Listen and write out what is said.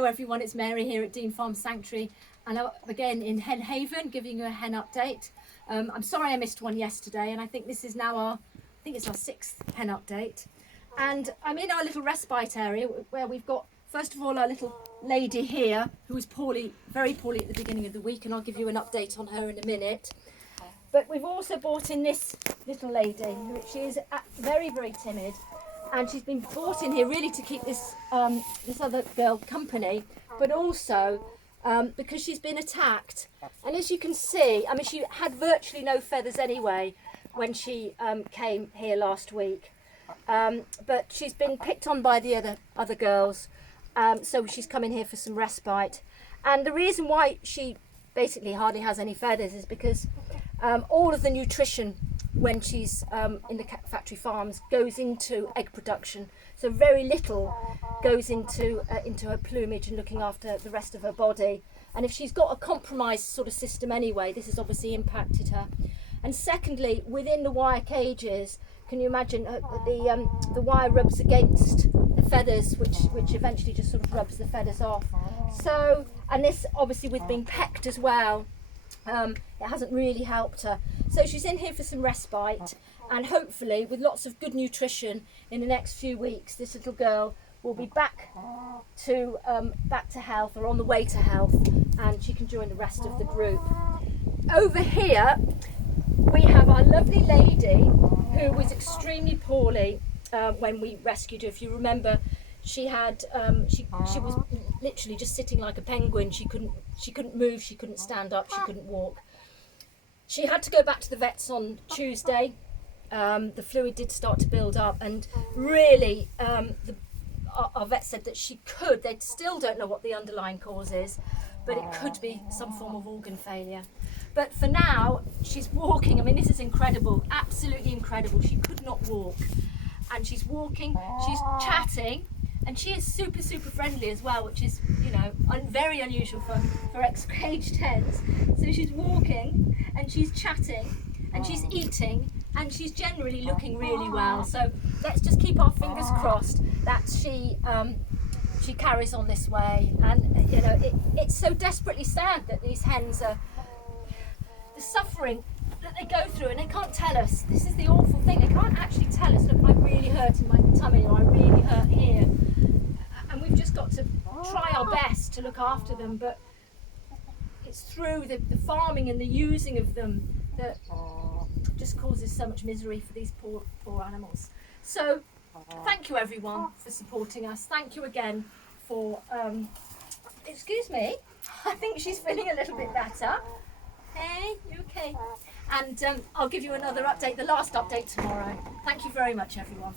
Hello everyone, it's Mary here at Dean Farm Sanctuary, and I'm again in Hen Haven giving you a hen update. I'm sorry I missed one yesterday, and I think this is now our 6th hen update. And I'm in our little respite area where we've got, first of all, our little lady here who was poorly, very poorly at the beginning of the week, and I'll give you an update on her in a minute. But we've also brought in this little lady, she is very, very timid. And she's been brought in here really to keep this this other girl company, but also because she's been attacked. And as you can see, I mean, she had virtually no feathers anyway when she came here last week. But she's been picked on by the other girls, so she's come in here for some respite. And the reason why she basically hardly has any feathers is because all of the nutrition when she's in the factory farms goes into egg production, so very little goes into her plumage and looking after the rest of her body. And if she's got a compromised sort of system anyway, this has obviously impacted her. And secondly, within the wire cages, can you imagine the wire rubs against the feathers, which eventually just sort of rubs the feathers off. So, and this obviously with being pecked as well, it hasn't really helped her. So she's in here for some respite, and hopefully with lots of good nutrition in the next few weeks, this little girl will be back to health, or on the way to health, and she can join the rest of the group. Over here we have our lovely lady who was extremely poorly when we rescued her. If you remember, she had she was literally just sitting like a penguin. She couldn't move, she couldn't stand up, she couldn't walk. She had to go back to the vets on Tuesday. The fluid did start to build up, and really our vet said that they still don't know what the underlying cause is, but it could be some form of organ failure. But for now, she's walking. I mean, this is incredible, absolutely incredible. She could not walk, and she's walking, she's chatting, and she is super, super friendly as well, which is, you know, very unusual for ex-caged hens. So she's walking, and she's chatting, and she's eating, and she's generally looking really well. So let's just keep our fingers crossed that she carries on this way. And you know, it's so desperately sad that these hens are the suffering that they go through, and they can't tell us. This is the awful thing. They can't actually tell us, look, I really hurt in my tummy, or I really hurt here. And we've just got to try our best to look after them, but it's through the farming and the using of them that just causes so much misery for these poor animals. So thank you everyone for supporting us. Thank you again for excuse me, I think she's feeling a little bit better. Hey, you okay? And I'll give you another update, the last update tomorrow. Thank you very much everyone.